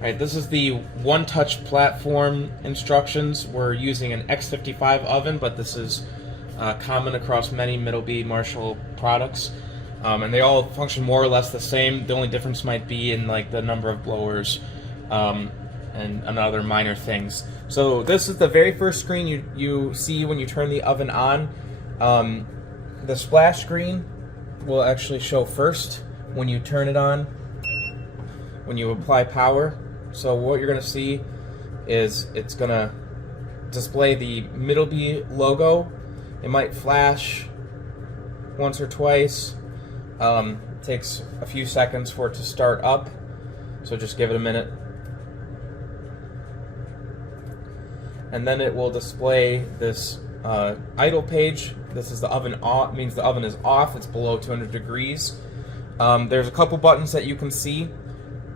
Alright, this is the OneTouch platform instructions. We're using an X55 oven, but this is common across many Middleby Marshall products. And they all function more or less the same. The only difference might be in like the number of blowers and other minor things. So this is the very first screen you see when you turn the oven on. The splash screen will actually show first when you turn it on, when you apply power. So what you're going to see is it's going to display the Middleby logo. It might flash once or twice. It takes a few seconds for it to start up, so just give it a minute. And then it will display this idle page. This is the oven off, means the oven is off, it's below 200 degrees. There's a couple buttons that you can see.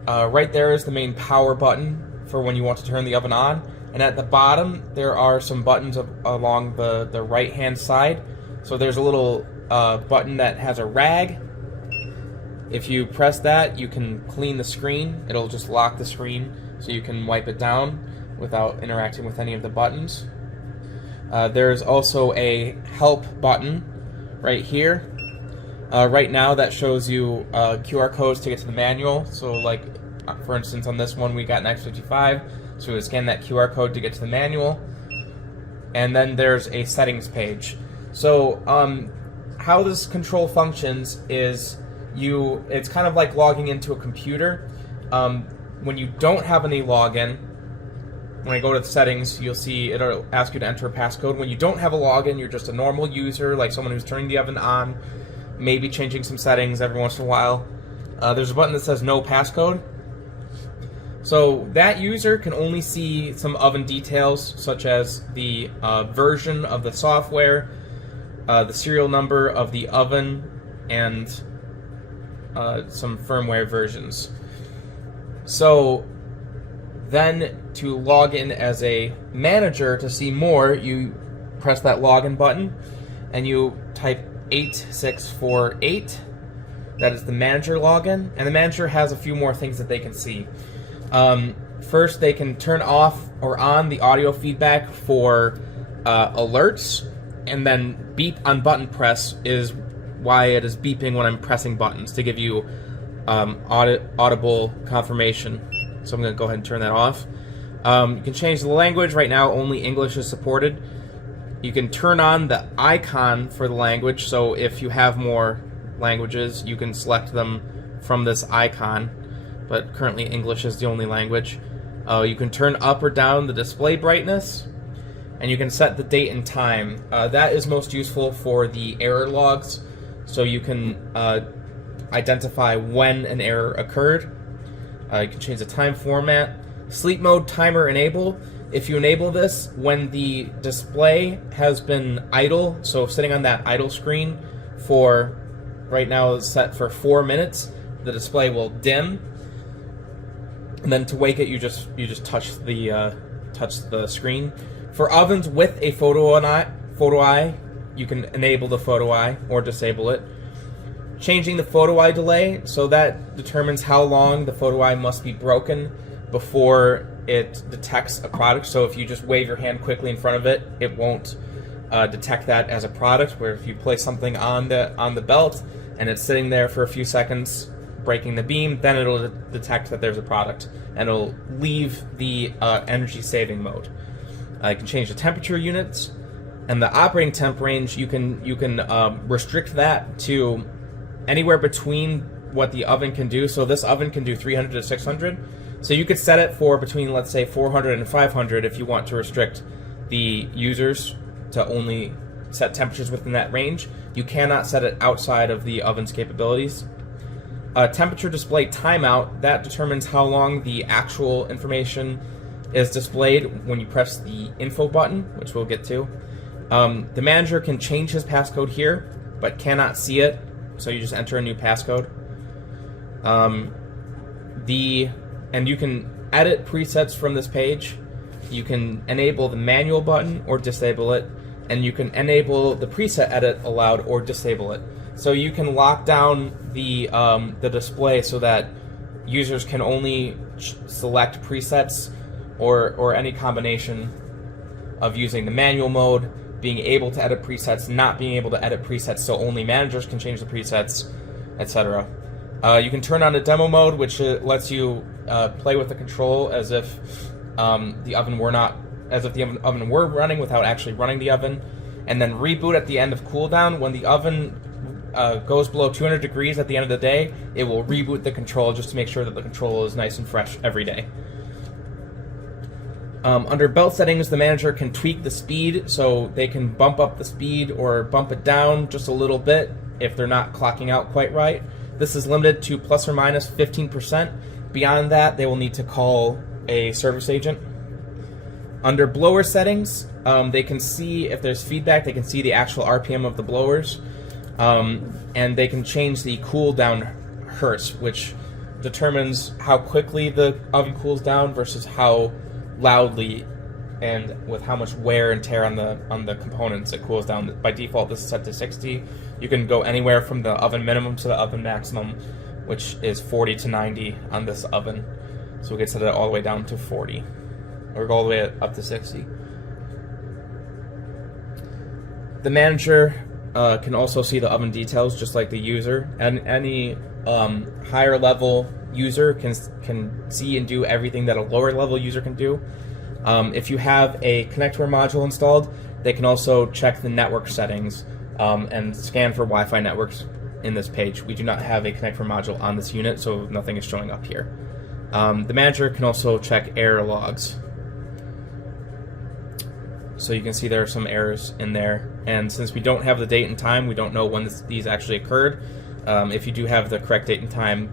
Right there is the main power button for when you want to turn the oven on, and at the bottom there are some buttons along the right hand side. So there's a little button that has a rag. If you press that, you can clean the screen. It'll just lock the screen so you can wipe it down without interacting with any of the buttons. There's also a help button right here. Right now that shows you QR codes to get to the manual. So like for instance on this one we got an X55, so we would scan that QR code to get to the manual. And then there's a settings page. So how this control functions is it's kind of like logging into a computer. When you don't have any login, when I go to the settings, you'll see it'll ask you to enter a passcode. When you don't have a login, you're just a normal user, like someone who's turning the oven on, maybe changing some settings every once in a while. There's a button that says no passcode. So that user can only see some oven details, such as the version of the software, the serial number of the oven, and some firmware versions. So then to log in as a manager to see more, you press that login button and you type 8648. That is the manager login, and the manager has a few more things that they can see. First, they can turn off or on the audio feedback for alerts, and then beep on button press is why it is beeping when I'm pressing buttons, to give you audible confirmation. So I'm going to go ahead and turn that off. You can change the language. Right now only English is supported. You can turn on the icon for the language, so if you have more languages you can select them from this icon, but currently English is the only language. You can turn up or down the display brightness, and you can set the date and time. That is most useful for the error logs, so you can identify when an error occurred. You can change the time format. Sleep mode timer enable. If you enable this, when the display has been idle, so sitting on that idle screen for, right now it's set for 4 minutes, the display will dim. And then to wake it, you just touch the screen. For ovens with a photo eye, you can enable the photo eye or disable it. Changing the photo eye delay, so that determines how long the photo eye must be broken before it detects a product. So if you just wave your hand quickly in front of it, it won't detect that as a product. Where if you place something on the belt and it's sitting there for a few seconds breaking the beam, then it'll detect that there's a product and it'll leave the energy saving mode. You can change the temperature units, and the operating temp range you can restrict that to anywhere between what the oven can do. So this oven can do 300 to 600. So you could set it for between, let's say, 400 and 500 if you want to restrict the users to only set temperatures within that range. You cannot set it outside of the oven's capabilities. Temperature display timeout, that determines how long the actual information is displayed when you press the info button, which we'll get to. The manager can change his passcode here, but cannot see it, so you just enter a new passcode. And you can edit presets from this page. You can enable the manual button or disable it, and you can enable the preset edit allowed or disable it. So you can lock down the display so that users can only select presets or any combination of using the manual mode, being able to edit presets, not being able to edit presets, so only managers can change the presets, etc. You can turn on a demo mode, which lets you play with the control as if the oven were running without actually running the oven, and then reboot at the end of cooldown. When the oven goes below 200 degrees at the end of the day, it will reboot the control just to make sure that the control is nice and fresh every day. Under belt settings, the manager can tweak the speed, so they can bump up the speed or bump it down just a little bit if they're not clocking out quite right. This is limited to plus or minus 15%. Beyond that, they will need to call a service agent. Under blower settings, they can see if there's feedback, they can see the actual RPM of the blowers, and they can change the cool down hertz, which determines how quickly the oven cools down versus how loudly and with how much wear and tear on the components it cools down. By default, this is set to 60. You can go anywhere from the oven minimum to the oven maximum, which is 40 to 90 on this oven. So we can set it all the way down to 40, or go all the way up to 60. The manager can also see the oven details just like the user, and any higher level user can see and do everything that a lower level user can do. If you have a connector module installed, they can also check the network settings and scan for Wi-Fi networks in this page. We do not have a connector module on this unit, so nothing is showing up here. The manager can also check error logs. So you can see there are some errors in there, and since we don't have the date and time, we don't know when these actually occurred. If you do have the correct date and time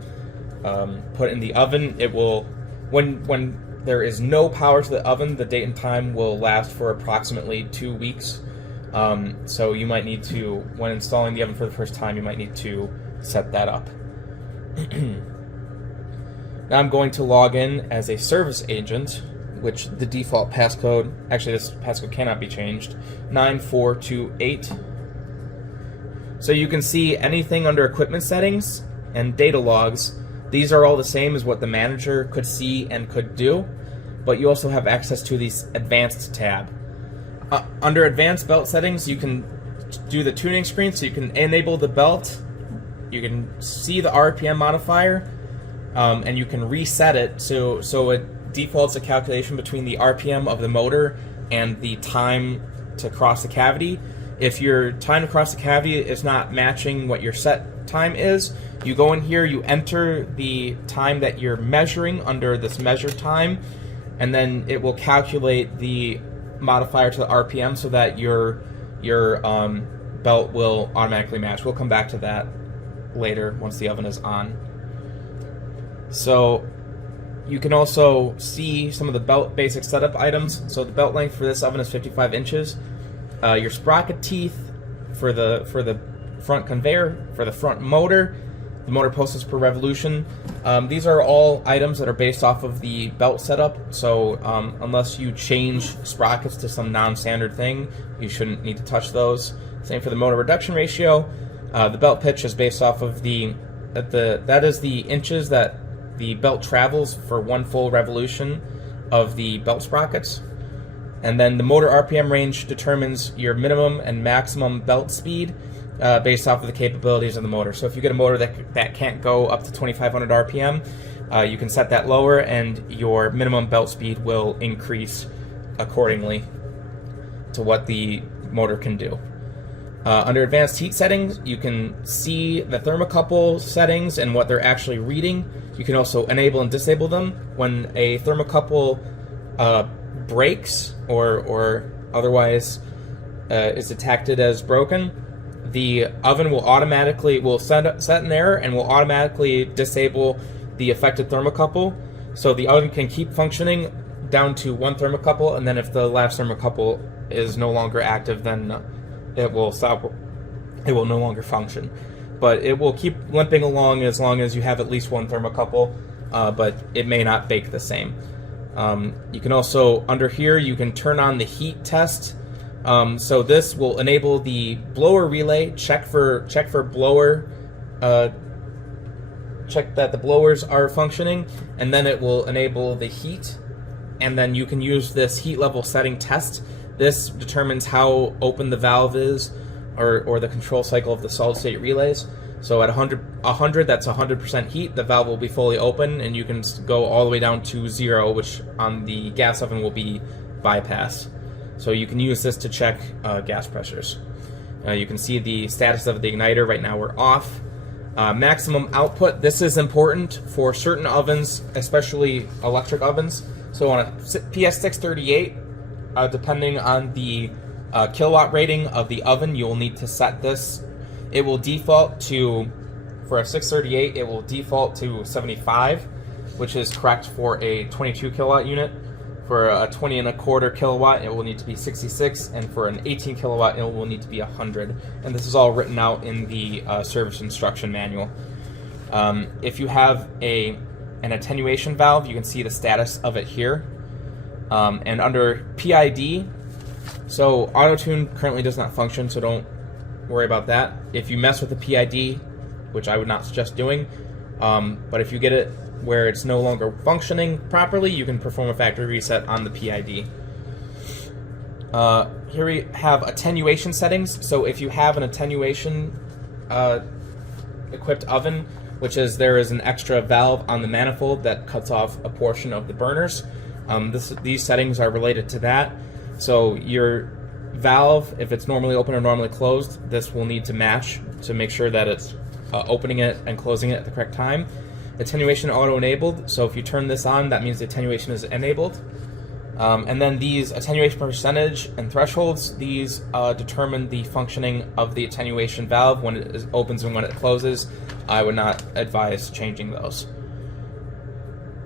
put in the oven, it will, when there is no power to the oven, the date and time will last for approximately 2 weeks. So you might need to, when installing the oven for the first time, you might need to set that up. Now I'm going to log in as a service agent, which the default passcode, actually this passcode cannot be changed, 9428. So you can see anything under equipment settings and data logs. These are all the same as what the manager could see and could do, but you also have access to the advanced tab. Under advanced belt settings, you can do the tuning screen, so you can enable the belt, you can see the RPM modifier, and you can reset it so it defaults a calculation between the RPM of the motor and the time to cross the cavity. If your time to cross the cavity is not matching what your set time is, you go in here, you enter the time that you're measuring under this measure time, and then it will calculate the modifier to the RPM so that your belt will automatically match. We'll come back to that later once the oven is on. So you can also see some of the belt basic setup items. So the belt length for this oven is 55 inches. Your sprocket teeth for the front conveyor, for the front motor, the motor pulses per revolution. These are all items that are based off of the belt setup, so unless you change sprockets to some non-standard thing, you shouldn't need to touch those. Same for the motor reduction ratio. The belt pitch is based off of that is the inches that the belt travels for one full revolution of the belt sprockets. And then the motor RPM range determines your minimum and maximum belt speed based off of the capabilities of the motor. So if you get a motor that can't go up to 2500 RPM, you can set that lower and your minimum belt speed will increase accordingly to what the motor can do. Under advanced heat settings, you can see the thermocouple settings and what they're actually reading. You can also enable and disable them. When a thermocouple breaks or otherwise is detected as broken, the oven will set an error and will automatically disable the affected thermocouple. So the oven can keep functioning down to one thermocouple, and then if the last thermocouple is no longer active, then it will stop. It will no longer function. But it will keep limping along as long as you have at least one thermocouple, but it may not bake the same. You can also, under here, you can turn on the heat test. So this will enable the blower relay, check for blower check that the blowers are functioning, and then it will enable the heat, and then you can use this heat level setting test. This determines how open the valve is, or the control cycle of the solid state relays. So at 100, that's 100% heat, the valve will be fully open, and you can go all the way down to 0, which on the gas oven will be bypassed. So you can use this to check gas pressures. You can see the status of the igniter. Right now we're off. Maximum output, this is important for certain ovens, especially electric ovens. So on a PS638, depending on the kilowatt rating of the oven, you will need to set this. It will default to, for a 638, it will default to 75, which is correct for a 22 kilowatt unit. For a 20.25 kilowatt, it will need to be 66, and for an 18 kilowatt, it will need to be 100. And this is all written out in the service instruction manual. If you have an attenuation valve, you can see the status of it here. And under PID, so auto-tune currently does not function, so don't worry about that. If you mess with the PID, which I would not suggest doing, but if you get it where it's no longer functioning properly, you can perform a factory reset on the PID. Here we have attenuation settings. So if you have an attenuation equipped oven, which is there is an extra valve on the manifold that cuts off a portion of the burners, these settings are related to that. So your valve, if it's normally open or normally closed, this will need to match to make sure that it's opening it and closing it at the correct time. Attenuation auto-enabled, so if you turn this on, that means the attenuation is enabled. And then these attenuation percentage and thresholds, these determine the functioning of the attenuation valve when it opens and when it closes. I would not advise changing those.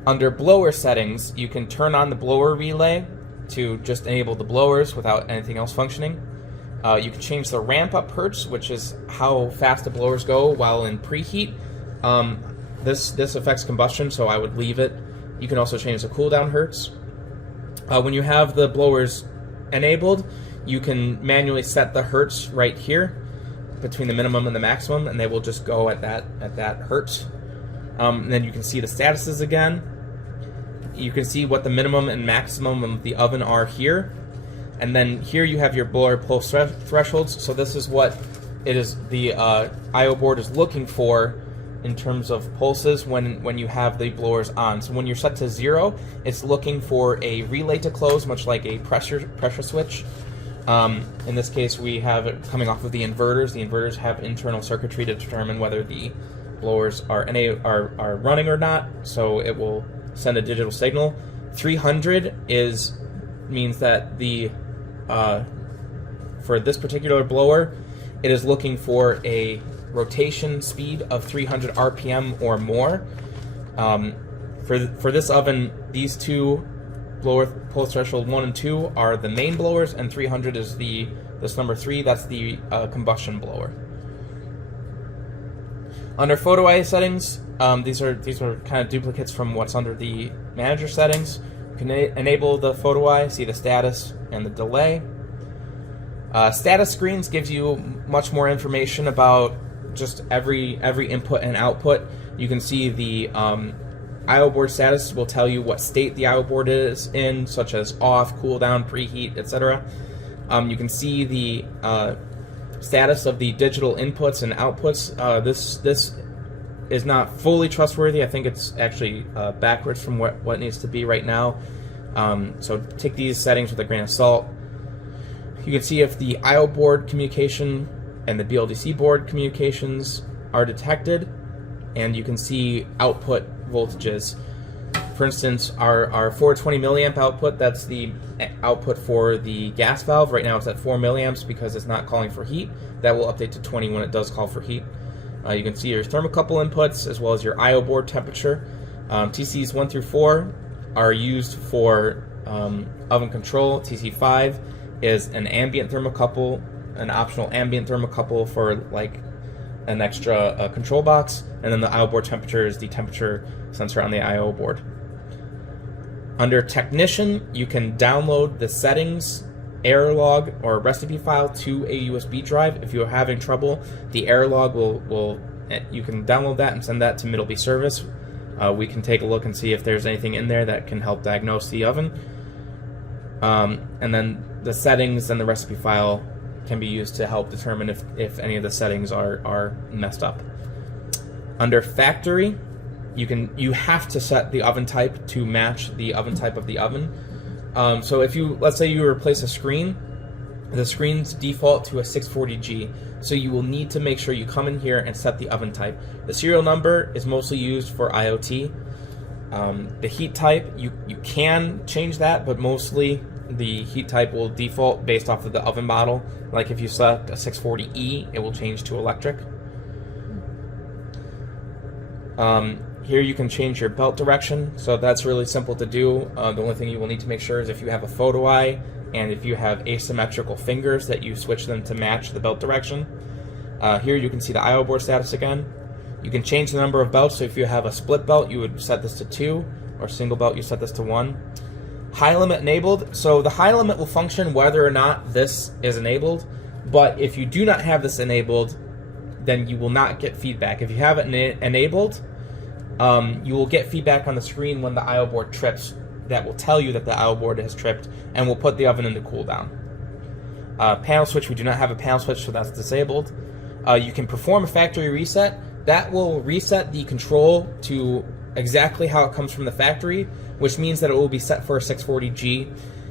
Under blower settings, you can turn on the blower relay to just enable the blowers without anything else functioning. You can change the ramp-up hertz, which is how fast the blowers go while in preheat. This affects combustion, so I would leave it. You can also change the cooldown hertz. When you have the blowers enabled, you can manually set the hertz right here between the minimum and the maximum, and they will just go at that hertz. And then you can see the statuses again. You can see what the minimum and maximum of the oven are here. And then here you have your blower pulse thresholds. So this is what it is, the I/O board is looking for in terms of pulses when you have the blowers on. So when you're set to 0, it's looking for a relay to close, much like a pressure switch. In this case, we have it coming off of the inverters. The inverters have internal circuitry to determine whether the blowers are running or not, so it will send a digital signal. 300 means that the for this particular blower, it is looking for a rotation speed of 300 RPM or more. For this oven, these two blower pulse threshold 1 and 2 are the main blowers, and 300 is this number 3. That's the combustion blower. Under photo eye settings, these are kind of duplicates from what's under the manager settings. You can enable the photo eye, see the status and the delay. Status screens gives you much more information about just every input and output. You can see the I/O board status will tell you what state the I/O board is in, such as off, cool down, preheat, etc. You can see the status of the digital inputs and outputs. This is not fully trustworthy. I think it's actually backwards from what needs to be right now. So take these settings with a grain of salt. You can see if the I/O board communication and the BLDC board communications are detected, and you can see output voltages. For instance, our 420 milliamp output, that's the output for the gas valve. Right now it's at 4 milliamps because it's not calling for heat. That will update to 20 when it does call for heat. You can see your thermocouple inputs as well as your I/O board temperature. TCs 1 through 4 are used for oven control. TC5 is an ambient thermocouple, an optional ambient thermocouple for like an extra control box, and then the I/O board temperature is the temperature sensor on the I/O board. Under Technician, you can download the settings, error log, or recipe file to a USB drive. If you're having trouble, the error log will you can download that and send that to Middleby service. We can take a look and see if there's anything in there that can help diagnose the oven. And then the settings and the recipe file can be used to help determine if any of the settings are messed up. Under factory, you have to set the oven type to match the oven type of the oven. So if let's say you replace a screen, the screens default to a 640G, so you will need to make sure you come in here and set the oven type. The serial number is mostly used for IoT. The heat type, you can change that, but mostly the heat type will default based off of the oven model. Like if you select a 640E, it will change to electric. Here you can change your belt direction, so that's really simple to do. The only thing you will need to make sure is if you have a photo eye and if you have asymmetrical fingers, that you switch them to match the belt direction. Here you can see the I/O board status again. You can change the number of belts, so if you have a split belt, you would set this to 2, or single belt, you set this to 1. High limit enabled, so the high limit will function whether or not this is enabled, but if you do not have this enabled, then you will not get feedback. If you have it enabled, you will get feedback on the screen when the I/O board trips. That will tell you that the I/O board has tripped and will put the oven into cool down. Panel switch, we do not have a panel switch, so that's disabled. You can perform a factory reset. That will reset the control to exactly how it comes from the factory, which means that it will be set for a 640G.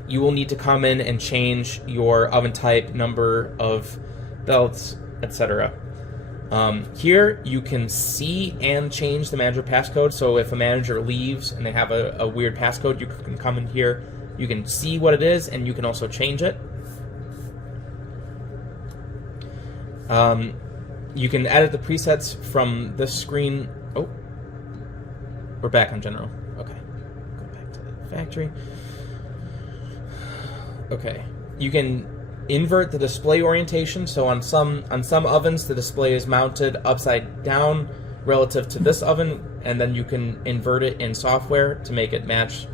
You will need to come in and change your oven type, number of belts, etc. Here you can see and change the manager passcode, so if a manager leaves and they have a weird passcode, you can come in here, you can see what it is, and you can also change it. You can edit the presets from this screen. Oh, we're back on general. Okay, go back to the factory. Okay, you can invert the display orientation. So on some ovens, the display is mounted upside down relative to this oven, and then you can invert it in software to make it match.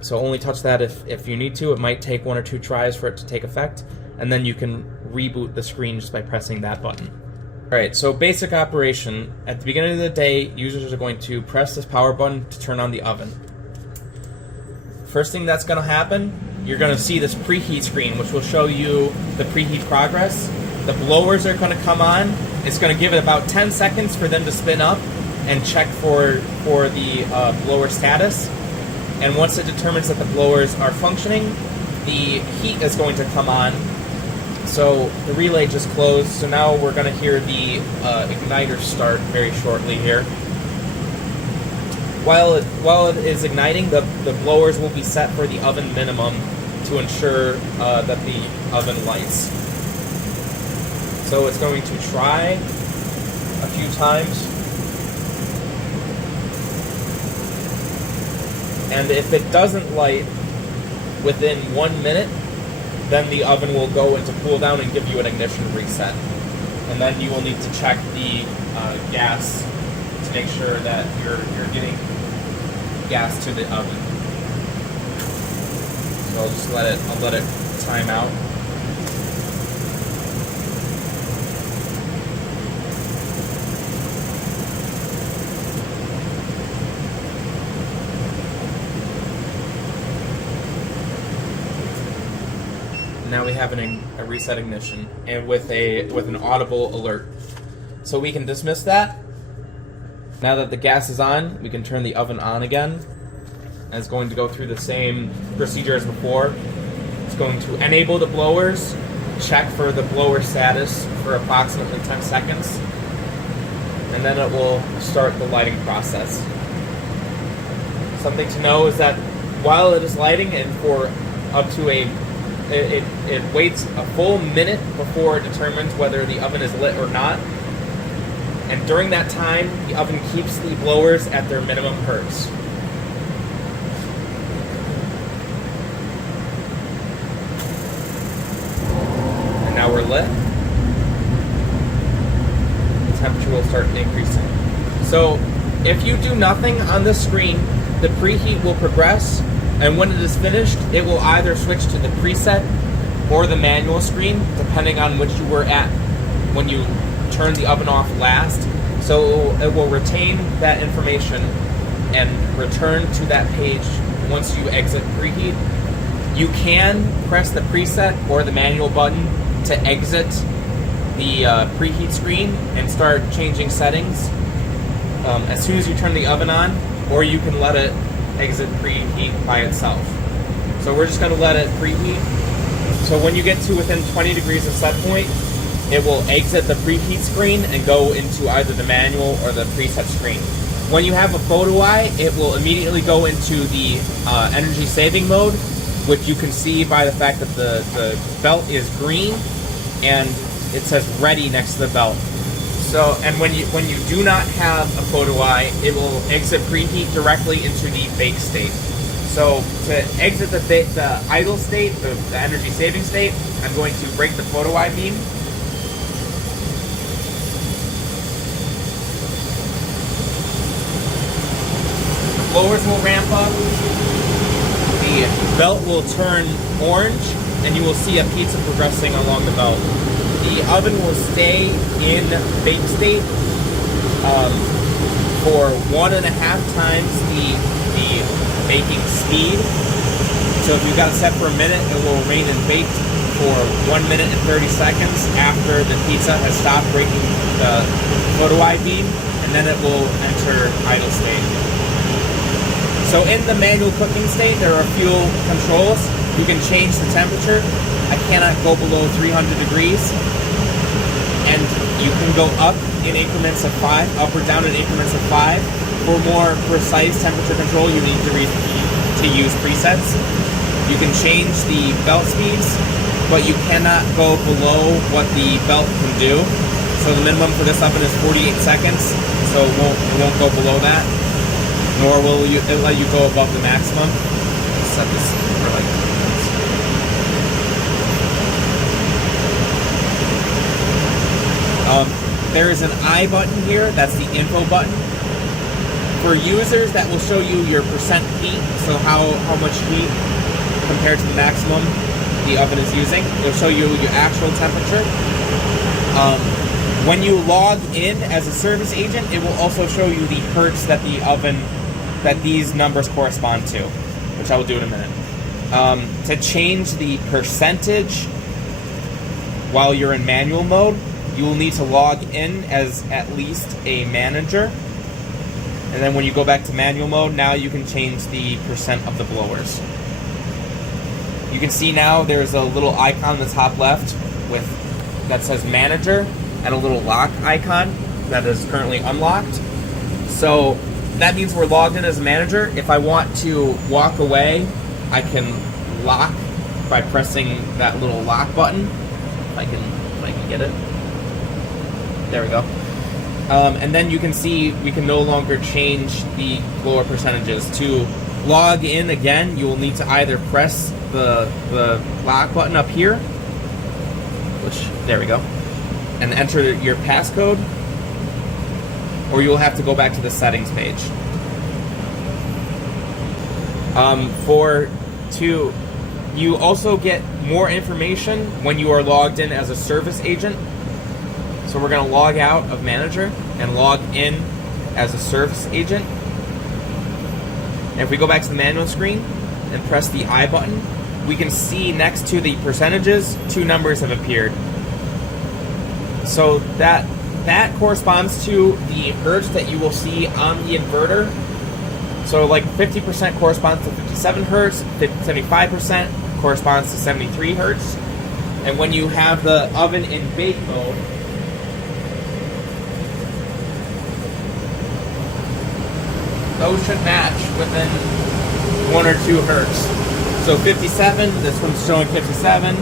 So only touch that if you need to. It might take 1 or 2 tries for it to take effect, and then you can reboot the screen just by pressing that button. Alright, so basic operation. At the beginning of the day, users are going to press this power button to turn on the oven. First thing that's going to happen, you're going to see this preheat screen, which will show you the preheat progress. The blowers are going to come on. It's going to give it about 10 seconds for them to spin up and check for the blower status. And once it determines that the blowers are functioning, the heat is going to come on. So the relay just closed, so now we're going to hear the igniter start very shortly here. While it is igniting, the blowers will be set for the oven minimum to ensure that the oven lights. So it's going to try a few times. And if it doesn't light within 1 minute, then the oven will go into cool down and give you an ignition reset. And then you will need to check the gas to make sure that you're getting gas to the oven. So I'll just let it time out. Now we have a reset ignition, and with an audible alert. So we can dismiss that. Now that the gas is on, we can turn the oven on again. And it's going to go through the same procedure as before. It's going to enable the blowers, check for the blower status for approximately 10 seconds, and then it will start the lighting process. Something to know is that while it is lighting, and for up to it waits a full minute before it determines whether the oven is lit or not. And during that time, the oven keeps the blowers at their minimum hertz. And now we're lit. The temperature will start increasing. So if you do nothing on this screen, the preheat will progress, and when it is finished, it will either switch to the preset or the manual screen, depending on which you were at when you turned the oven off last. So it will retain that information and return to that page once you exit preheat. You can press the preset or the manual button to exit the preheat screen and start changing settings as soon as you turn the oven on, or you can let it exit preheat by itself. So we're just going to let it preheat. So when you get to within 20 degrees of set point, it will exit the preheat screen and go into either the manual or the preset screen. When you have a photo eye, it will immediately go into the energy saving mode, which you can see by the fact that the belt is green and it says ready next to the belt. So, and when you do not have a photo eye, it will exit preheat directly into the bake state. So to exit the idle state, the energy saving state, I'm going to break the photo eye beam. The blowers will ramp up. The belt will turn orange, and you will see a pizza progressing along the belt. The oven will stay in bake state for 1.5 times the baking speed. So if you've got it set for a minute, it will remain in baked for 1 minute and 30 seconds after the pizza has stopped breaking the photo eye beam, and then it will enter idle state. So in the manual cooking state, there are a few controls. You can change the temperature. I cannot go below 300 degrees. And you can go up in increments of 5, up or down in increments of 5. For more precise temperature control, you need to use presets. You can change the belt speeds, but you cannot go below what the belt can do. So the minimum for this oven is 48 seconds, so it won't go below that. Nor will it let you go above the maximum. Set this for like this. There is an I button here. That's the info button. For users, that will show you your percent heat, so how much heat compared to the maximum the oven is using. It'll show you your actual temperature. When you log in as a service agent, it will also show you the hertz that these numbers correspond to, which I will do in a minute. To change the percentage while you're in manual mode, you will need to log in as at least a manager. And then when you go back to manual mode, now you can change the percent of the blowers. You can see now there's a little icon in the top left that says manager and a little lock icon that is currently unlocked. So that means we're logged in as a manager. If I want to walk away, I can lock by pressing that little lock button. If I can get it. There we go. And then you can see we can no longer change the blower percentages. To log in again, you will need to either press the lock button up here, there we go, and enter your passcode, or you'll have to go back to the settings page. You also get more information when you are logged in as a service agent. So we're going to log out of manager and log in as a service agent. And if we go back to the manual screen and press the I button, we can see next to the percentages, 2 numbers have appeared. So that corresponds to the hertz that you will see on the inverter. So like 50% corresponds to 57 hertz, 75% corresponds to 73 hertz. And when you have the oven in bake mode, those should match within 1 or 2 hertz. So 57, this one's showing 57.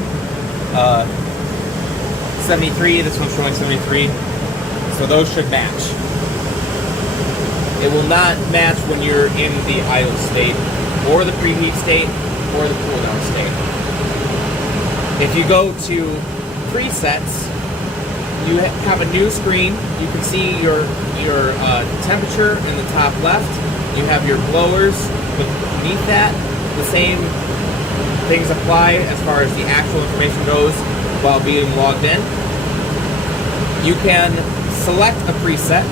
73, this one's showing 73. So those should match. It will not match when you're in the idle state, or the preheat state, or the cool down state. If you go to presets, you have a new screen. You can see your temperature in the top left. You have your blowers beneath that. The same things apply as far as the actual information goes while being logged in. You can select a preset.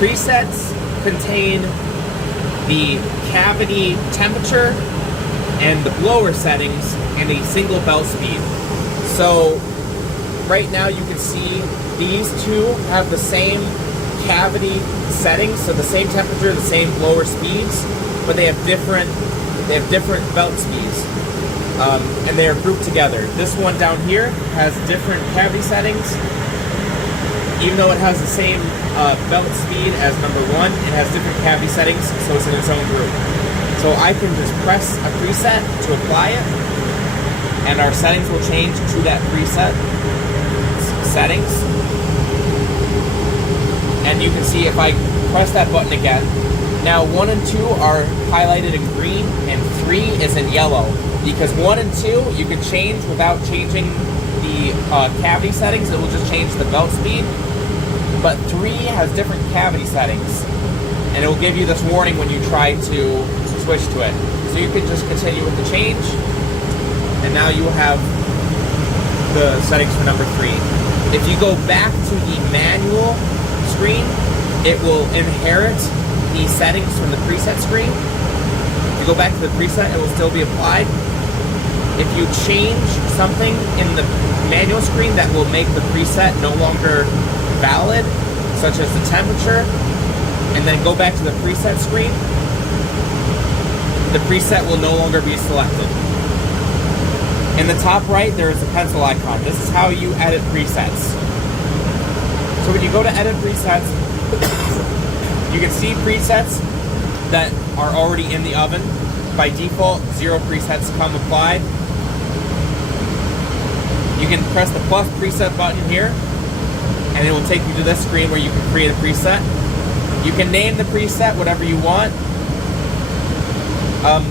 presets contain the cavity temperature and the blower settings and a single belt speed. So right now you can see these two have the same cavity settings, so the same temperature, the same blower speeds, but they have different belt speeds, and they are grouped together. This one down here has different cavity settings. Even though it has the same belt speed as number one, it has different cavity settings, so it's in its own group. So I can just press a preset to apply it, and our settings will change to that preset settings. And you can see if I press that button again, now 1 and 2 are highlighted in green, and 3 is in yellow. Because 1 and 2 you can change without changing the cavity settings, it will just change the belt speed. But 3 has different cavity settings, and it will give you this warning when you try to switch to it. So you can just continue with the change, and now you will have the settings for number 3. If you go back to the manual screen, it will inherit the settings from the preset screen. If you go back to the preset, it will still be applied. If you change something in the manual screen that will make the preset no longer valid, such as the temperature, and then go back to the preset screen, the preset will no longer be selected. In the top right, there is a pencil icon. This is how you edit presets. So when you go to edit presets, you can see presets that are already in the oven. By default, 0 presets come applied. You can press the plus preset button here, and it will take you to this screen where you can create a preset. You can name the preset whatever you want.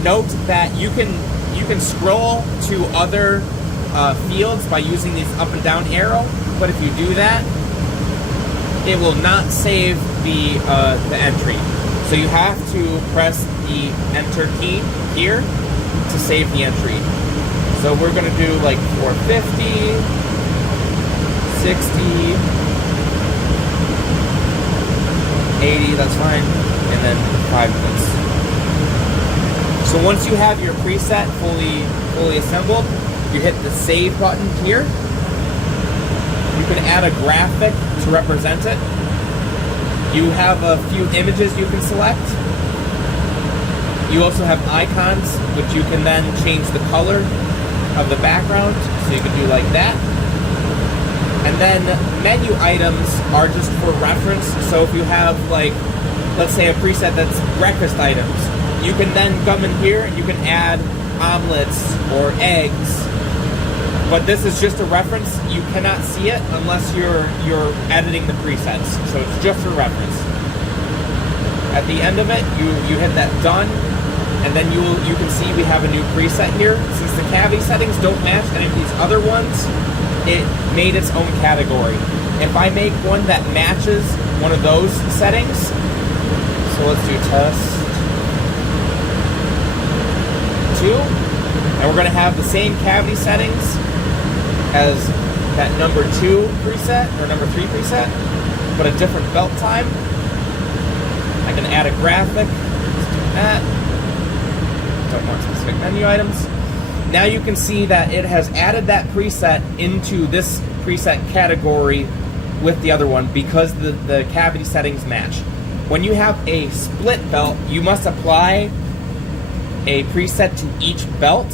Note that you can scroll to other fields by using this up and down arrow, but if you do that, it will not save the entry. So you have to press the enter key here to save the entry. So we're going to do like 450, 60, 80, that's fine, and then 5 minutes. So once you have your preset fully assembled, you hit the save button here. You can add a graphic to represent it. You have a few images you can select. You also have icons, which you can then change the color of the background, so you can do like that. And then menu items are just for reference. So if you have, like, let's say a preset that's breakfast items, you can then come in here and you can add omelets or eggs. But this is just a reference. You cannot see it unless you're editing the presets. So it's just for reference. At the end of it, you hit that done, and then you can see we have a new preset here. Since the cavity settings don't match any of these other ones, it made its own category. If I make one that matches one of those settings, so let's do test 2, and we're going to have the same cavity settings as that number 2 preset or number 3 preset, but a different belt time. I can add a graphic. Let's do that. Don't want specific menu items. Now you can see that it has added that preset into this preset category with the other one because the cavity settings match. When you have a split belt, you must apply a preset to each belt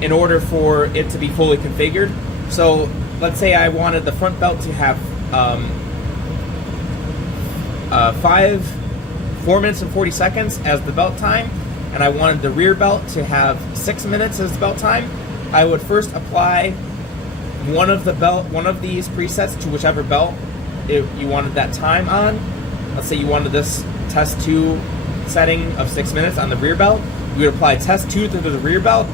in order for it to be fully configured. So let's say I wanted the front belt to have 4 minutes and 40 seconds as the belt time, and I wanted the rear belt to have 6 minutes as the belt time. I would first apply one of these presets to whichever belt you wanted that time on. Let's say you wanted this test 2 setting of 6 minutes on the rear belt. You would apply test 2 to the rear belt,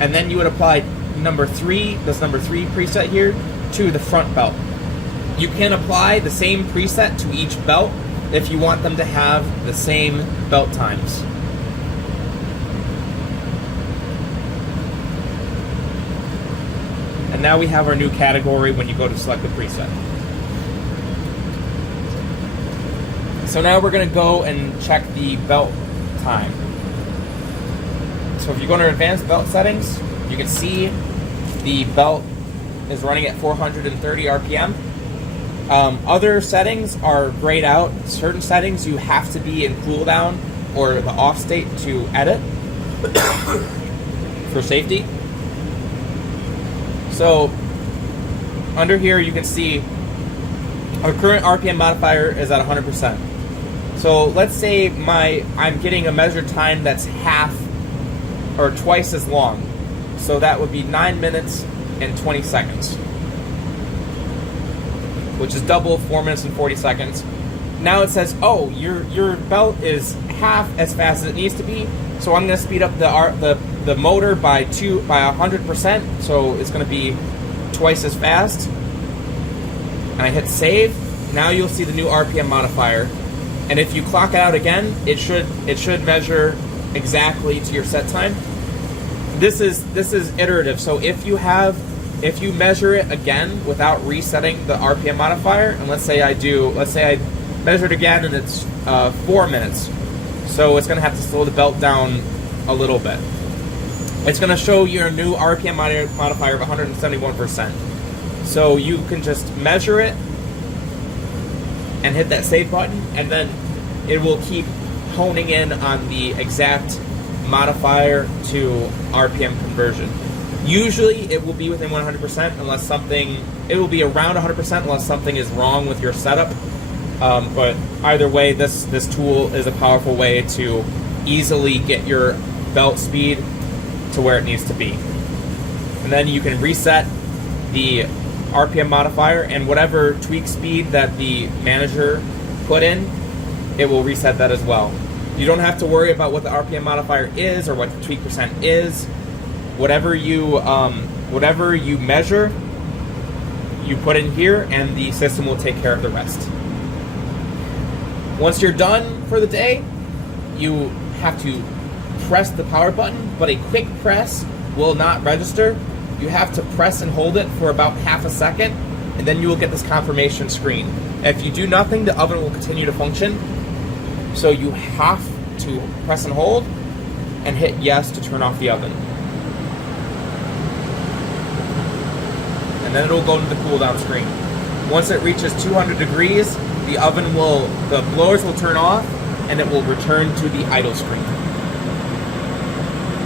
and then you would apply number 3, this number 3 preset here, to the front belt. You can apply the same preset to each belt if you want them to have the same belt times. And now we have our new category when you go to select the preset. So now we're going to go and check the belt time. So if you go under advanced belt settings, you can see the belt is running at 430 RPM. Other settings are grayed out. Certain settings you have to be in cooldown or the off state to edit for safety. So under here you can see our current RPM modifier is at 100%. So let's say I'm getting a measured time that's half or twice as long. So that would be 9 minutes and 20 seconds, which is double 4 minutes and 40 seconds. Now it says, oh, your belt is half as fast as it needs to be, so I'm going to speed up the motor by 100%, so it's going to be twice as fast. And I hit save. Now you'll see the new RPM modifier, and if you clock it out again, it should measure exactly to your set time. This is iterative. So if you measure it again without resetting the RPM modifier, and let's say I measured again and it's 4 minutes, so it's going to have to slow the belt down a little bit. It's going to show your new RPM modifier of 171%. So you can just measure it and hit that save button, and then it will keep honing in on the exact modifier to RPM conversion. Usually it will be within 100% unless something, it will be around 100% unless something is wrong with your setup. But either way, this tool is a powerful way to easily get your belt speed to where it needs to be. And then you can reset the RPM modifier, and whatever tweak speed that the manager put in, it will reset that as well. You don't have to worry about what the RPM modifier is or what the tweak percent is. Whatever you measure, you put in here, and the system will take care of the rest. Once you're done for the day, you have to press the power button, but a quick press will not register. You have to press and hold it for about half a second, and then you will get this confirmation screen. If you do nothing, the oven will continue to function. So you have to press and hold and hit yes to turn off the oven. And then it'll go to the cool down screen. Once it reaches 200 degrees, the blowers will turn off and it will return to the idle screen.